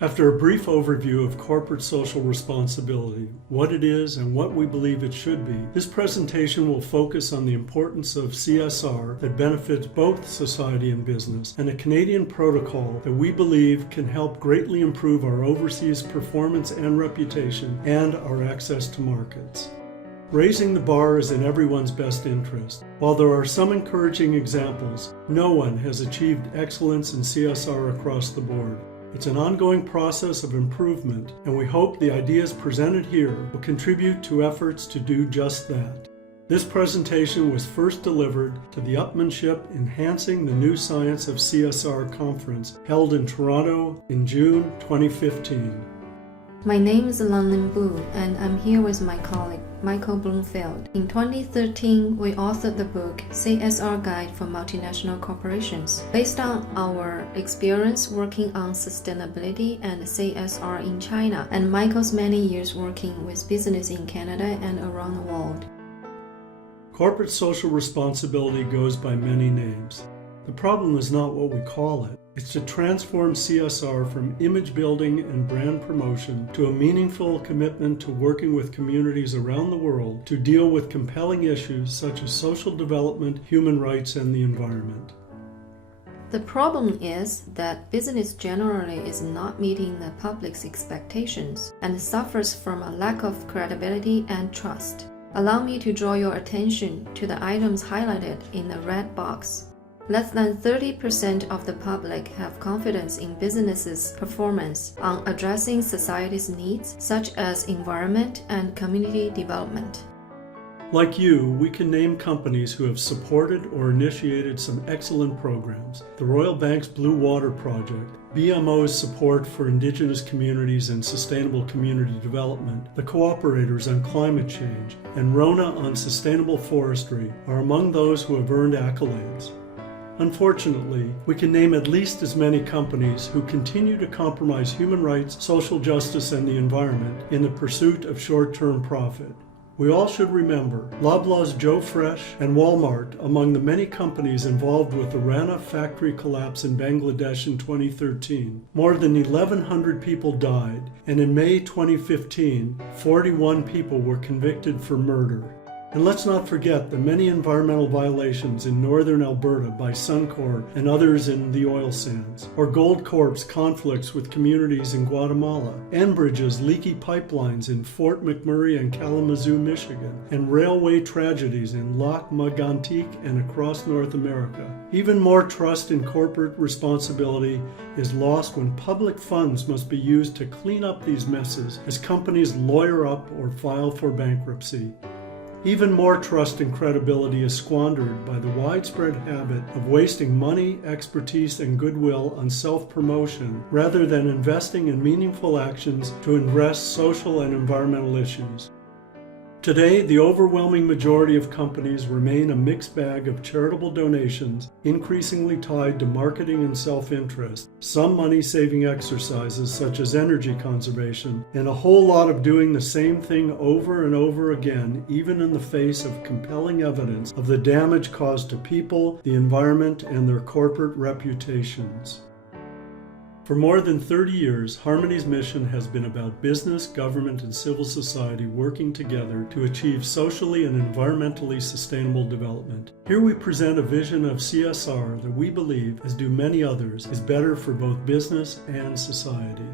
After a brief overview of corporate social responsibility, what it is and what we believe it should be, this presentation will focus on the importance of CSR that benefits both society and business, and a Canadian protocol that we believe can help greatly improve our overseas performance and reputation and our access to markets. Raising the bar is in everyone's best interest. While there are some encouraging examples, no one has achieved excellence in CSR across the board. It's an ongoing process of improvement, and we hope the ideas presented here will contribute to efforts to do just that. This presentation was first delivered to the Upmanship Enhancing the New Science of CSR conference held in Toronto in June 2015. My name is Lanlin Bu, and I'm here with my colleague, Michael Bloomfield. In 2013, we authored the book CSR Guide for Multinational Corporations. Based on our experience working on sustainability and CSR in China, and Michael's many years working with business in Canada and around the world. Corporate social responsibility goes by many names. The problem is not what we call it. It's to transform CSR from image building and brand promotion to a meaningful commitment to working with communities around the world to deal with compelling issues such as social development, human rights, and the environment. The problem is that business generally is not meeting the public's expectations and suffers from a lack of credibility and trust. Allow me to draw your attention to the items highlighted in the red box. Less than 30% of the public have confidence in businesses' performance on addressing society's needs, such as environment and community development. Like you, we can name companies who have supported or initiated some excellent programs. The Royal Bank's Blue Water Project, BMO's support for Indigenous communities and sustainable community development, the Cooperators on climate change, and RONA on sustainable forestry are among those who have earned accolades. Unfortunately, we can name at least as many companies who continue to compromise human rights, social justice, and the environment in the pursuit of short-term profit. We all should remember Loblaws Joe Fresh and Walmart among the many companies involved with the Rana factory collapse in Bangladesh in 2013. More than 1,100 people died, and in May 2015, 41 people were convicted for murder. And let's not forget the many environmental violations in northern Alberta by Suncor and others in the oil sands, or Goldcorp's conflicts with communities in Guatemala, Enbridge's leaky pipelines in Fort McMurray and Kalamazoo, Michigan, and railway tragedies in Lac Megantic and across North America. Even more trust in corporate responsibility is lost when public funds must be used to clean up these messes as companies lawyer up or file for bankruptcy. Even more trust and credibility is squandered by the widespread habit of wasting money, expertise, and goodwill on self-promotion rather than investing in meaningful actions to address social and environmental issues. Today, the overwhelming majority of companies remain a mixed bag of charitable donations, increasingly tied to marketing and self-interest, some money-saving exercises such as energy conservation, and a whole lot of doing the same thing over and over again, even in the face of compelling evidence of the damage caused to people, the environment, and their corporate reputations. For more than 30 years, Harmony's mission has been about business, government, and civil society working together to achieve socially and environmentally sustainable development. Here we present a vision of CSR that we believe, as do many others, is better for both business and society.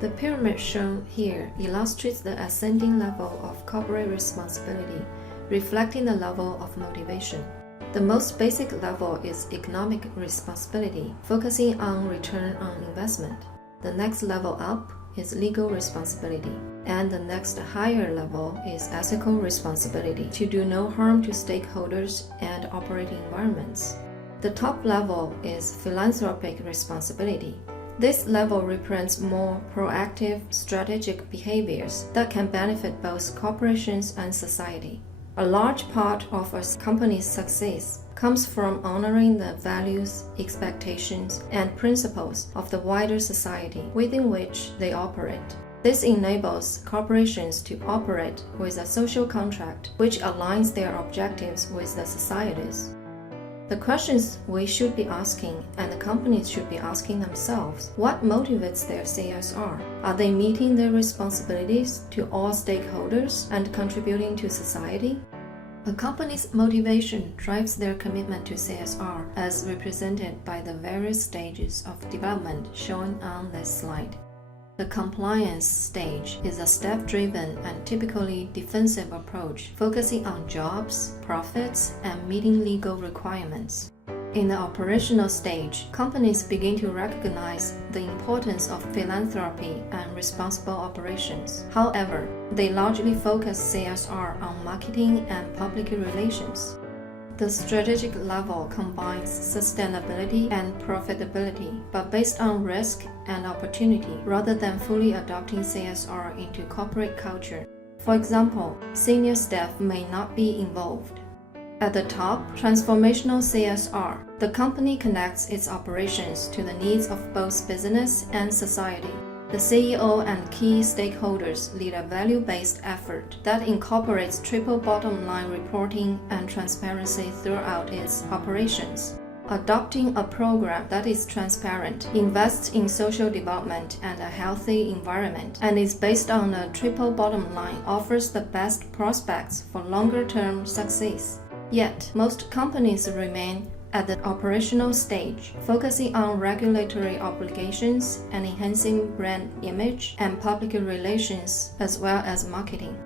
The pyramid shown here illustrates the ascending level of corporate responsibility, reflecting the level of motivation. The most basic level is economic responsibility, focusing on return on investment. The next level up is legal responsibility, and the next higher level is ethical responsibility to do no harm to stakeholders and operating environments. The top level is philanthropic responsibility. This level represents more proactive, strategic behaviors that can benefit both corporations and society. A large part of a company's success comes from honoring the values, expectations, and principles of the wider society within which they operate. This enables corporations to operate with a social contract which aligns their objectives with the society's. The questions we should be asking and the companies should be asking themselves: what motivates their CSR? Are they meeting their responsibilities to all stakeholders and contributing to society? A company's motivation drives their commitment to CSR as represented by the various stages of development shown on this slide. The compliance stage is a step-driven and typically defensive approach focusing on jobs, profits, and meeting legal requirements. In the operational stage, companies begin to recognize the importance of philanthropy and responsible operations. However, they largely focus CSR on marketing and public relations. The strategic level combines sustainability and profitability, but based on risk and opportunity rather than fully adopting CSR into corporate culture. For example, senior staff may not be involved. At the top, transformational CSR. The company connects its operations to the needs of both business and society. The CEO and key stakeholders lead a value-based effort that incorporates triple bottom line reporting and transparency throughout its operations. Adopting a program that is transparent, invests in social development and a healthy environment, and is based on a triple bottom line offers the best prospects for longer-term success. Yet, most companies remain at the operational stage, focusing on regulatory obligations and enhancing brand image and public relations as well as marketing.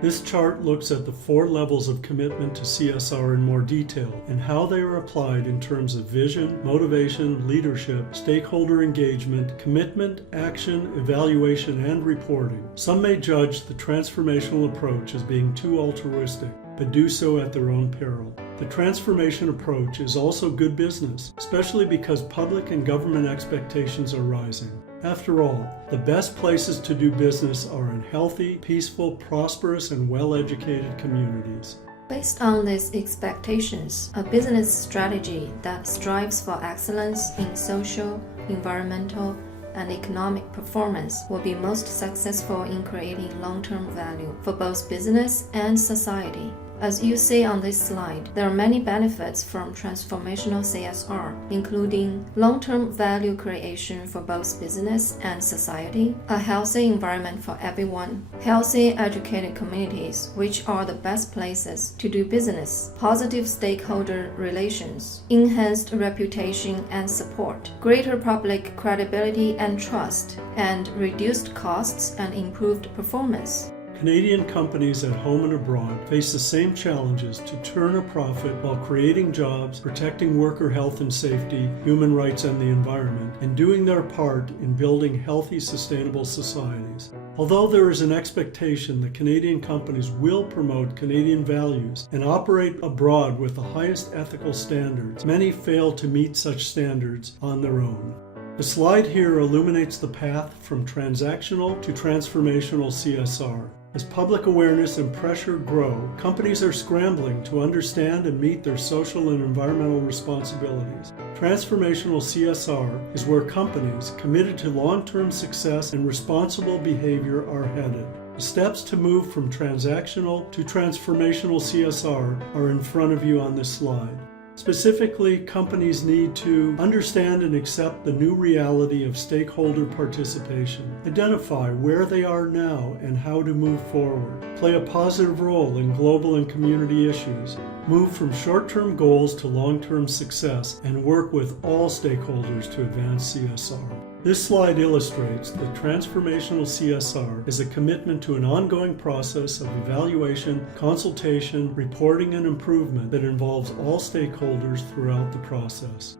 This chart looks at the 4 levels of commitment to CSR in more detail and how they are applied in terms of vision, motivation, leadership, stakeholder engagement, commitment, action, evaluation, and reporting. Some may judge the transformational approach as being too altruistic, but do so at their own peril. The transformation approach is also good business, especially because public and government expectations are rising. After all, the best places to do business are in healthy, peaceful, prosperous, and well-educated communities. Based on these expectations, a business strategy that strives for excellence in social, environmental, and economic performance will be most successful in creating long-term value for both business and society. As you see on this slide, there are many benefits from transformational CSR, including long-term value creation for both business and society, a healthy environment for everyone, healthy, educated communities, which are the best places to do business, positive stakeholder relations, enhanced reputation and support, greater public credibility and trust, and reduced costs and improved performance. Canadian companies at home and abroad face the same challenges to turn a profit while creating jobs, protecting worker health and safety, human rights and the environment, and doing their part in building healthy, sustainable societies. Although there is an expectation that Canadian companies will promote Canadian values and operate abroad with the highest ethical standards, many fail to meet such standards on their own. The slide here illuminates the path from transactional to transformational CSR. As public awareness and pressure grow, companies are scrambling to understand and meet their social and environmental responsibilities. Transformational CSR is where companies committed to long-term success and responsible behavior are headed. The steps to move from transactional to transformational CSR are in front of you on this slide. Specifically, companies need to understand and accept the new reality of stakeholder participation, identify where they are now and how to move forward, play a positive role in global and community issues, move from short-term goals to long-term success, and work with all stakeholders to advance CSR. This slide illustrates that transformational CSR is a commitment to an ongoing process of evaluation, consultation, reporting, and improvement that involves all stakeholders throughout the process.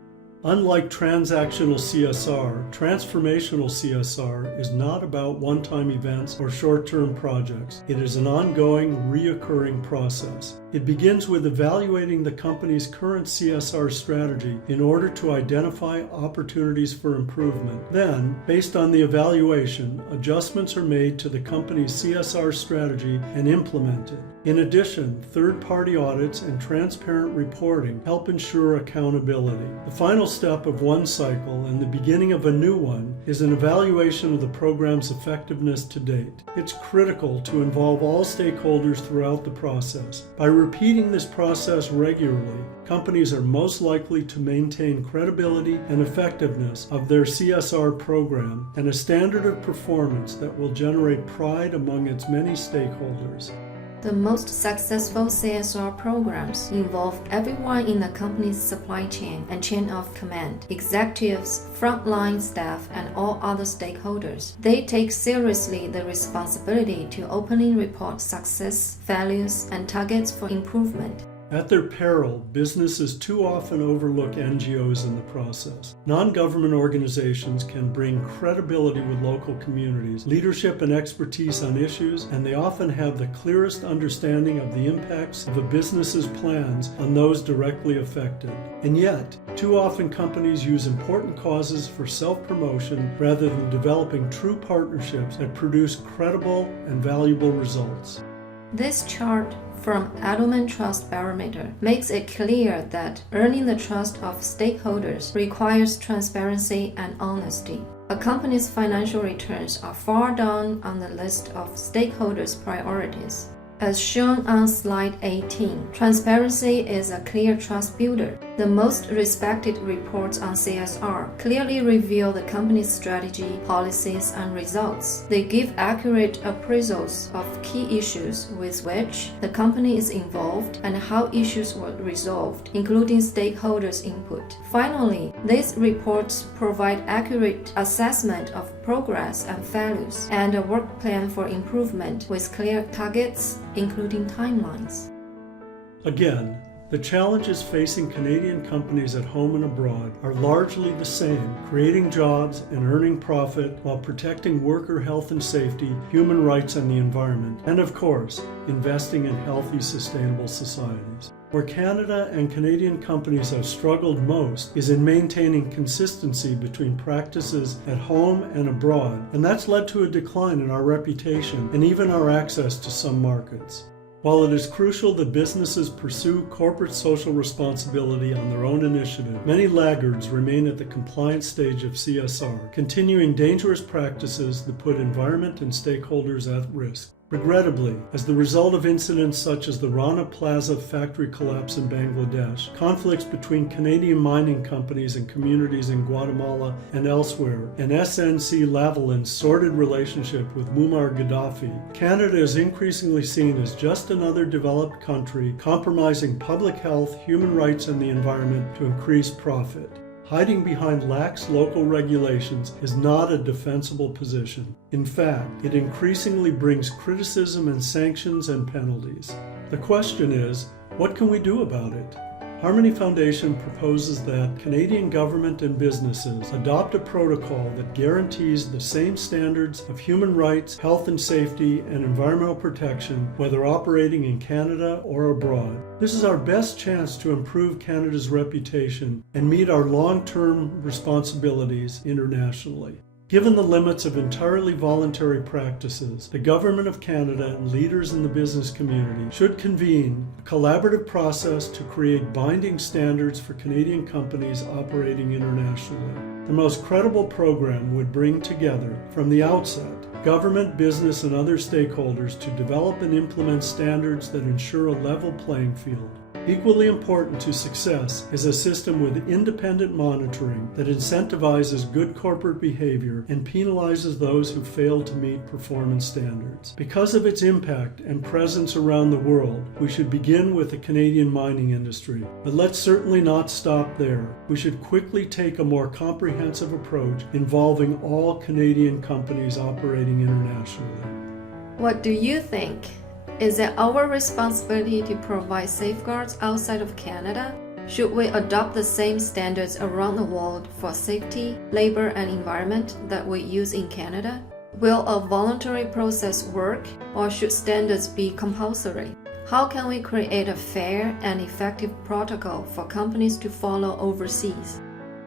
Unlike transactional CSR, transformational CSR is not about one-time events or short-term projects. It is an ongoing, reoccurring process. It begins with evaluating the company's current CSR strategy in order to identify opportunities for improvement. Then, based on the evaluation, adjustments are made to the company's CSR strategy and implemented. In addition, third-party audits and transparent reporting help ensure accountability. The final step of one cycle and the beginning of a new one is an evaluation of the program's effectiveness to date. It's critical to involve all stakeholders throughout the process. By repeating this process regularly, companies are most likely to maintain credibility and effectiveness of their CSR program and a standard of performance that will generate pride among its many stakeholders. The most successful CSR programs involve everyone in the company's supply chain and chain of command, executives, frontline staff, and all other stakeholders. They take seriously the responsibility to openly report success, values, and targets for improvement. At their peril, businesses too often overlook NGOs in the process. Non-government organizations can bring credibility with local communities, leadership and expertise on issues, and they often have the clearest understanding of the impacts of a business's plans on those directly affected. And yet, too often companies use important causes for self-promotion rather than developing true partnerships that produce credible and valuable results. This chart from Edelman Trust Barometer makes it clear that earning the trust of stakeholders requires transparency and honesty. A company's financial returns are far down on the list of stakeholders' priorities. As shown on slide 18, transparency is a clear trust builder. The most respected reports on CSR clearly reveal the company's strategy, policies, and results. They give accurate appraisals of key issues with which the company is involved and how issues were resolved, including stakeholders' input. Finally, these reports provide accurate assessment of progress and values, and a work plan for improvement with clear targets, including timelines. Again, the challenges facing Canadian companies at home and abroad are largely the same: creating jobs and earning profit while protecting worker health and safety, human rights, and the environment, and of course, investing in healthy, sustainable societies. Where Canada and Canadian companies have struggled most is in maintaining consistency between practices at home and abroad, and that's led to a decline in our reputation and even our access to some markets. While it is crucial that businesses pursue corporate social responsibility on their own initiative, many laggards remain at the compliance stage of CSR, continuing dangerous practices that put environment and stakeholders at risk. Regrettably, as the result of incidents such as the Rana Plaza factory collapse in Bangladesh, conflicts between Canadian mining companies and communities in Guatemala and elsewhere, and SNC-Lavalin's sordid relationship with Muammar Gaddafi, Canada is increasingly seen as just another developed country compromising public health, human rights, and the environment to increase profit. Hiding behind lax local regulations is not a defensible position. In fact, it increasingly brings criticism and sanctions and penalties. The question is, what can we do about it? Harmony Foundation proposes that Canadian government and businesses adopt a protocol that guarantees the same standards of human rights, health and safety, and environmental protection, whether operating in Canada or abroad. This is our best chance to improve Canada's reputation and meet our long-term responsibilities internationally. Given the limits of entirely voluntary practices, the Government of Canada and leaders in the business community should convene a collaborative process to create binding standards for Canadian companies operating internationally. The most credible program would bring together, from the outset, government, business, and other stakeholders to develop and implement standards that ensure a level playing field. Equally important to success is a system with independent monitoring that incentivizes good corporate behavior and penalizes those who fail to meet performance standards. Because of its impact and presence around the world, we should begin with the Canadian mining industry. But let's certainly not stop there. We should quickly take a more comprehensive approach involving all Canadian companies operating internationally. What do you think? Is it our responsibility to provide safeguards outside of Canada? Should we adopt the same standards around the world for safety, labor, and environment that we use in Canada? Will a voluntary process work, or should standards be compulsory? How can we create a fair and effective protocol for companies to follow overseas?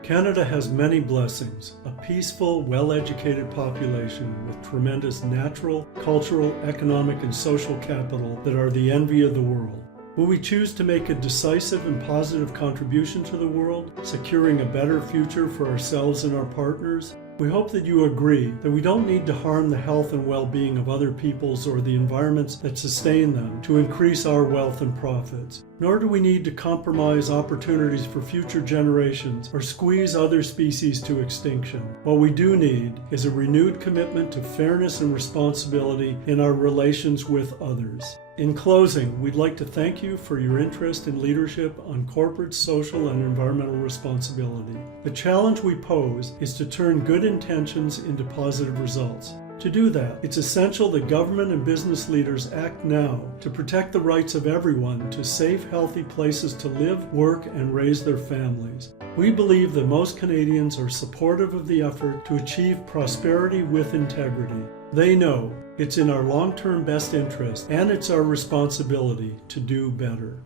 Canada has many blessings, a peaceful, well-educated population with tremendous natural, cultural, economic, and social capital that are the envy of the world. Will we choose to make a decisive and positive contribution to the world, securing a better future for ourselves and our partners? We hope that you agree that we don't need to harm the health and well-being of other peoples or the environments that sustain them to increase our wealth and profits. Nor do we need to compromise opportunities for future generations or squeeze other species to extinction. What we do need is a renewed commitment to fairness and responsibility in our relations with others. In closing, we'd like to thank you for your interest in leadership on corporate, social, and environmental responsibility. The challenge we pose is to turn good intentions into positive results. To do that, it's essential that government and business leaders act now to protect the rights of everyone to safe, healthy places to live, work, and raise their families. We believe that most Canadians are supportive of the effort to achieve prosperity with integrity. They know it's in our long-term best interest, and it's our responsibility to do better.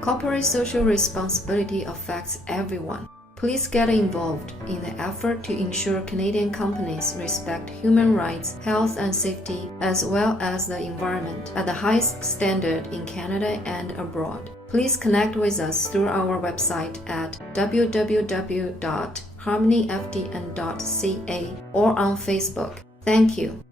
Corporate social responsibility affects everyone. Please get involved in the effort to ensure Canadian companies respect human rights, health and safety, as well as the environment at the highest standard in Canada and abroad. Please connect with us through our website at www.harmonyfdn.ca or on Facebook. Thank you.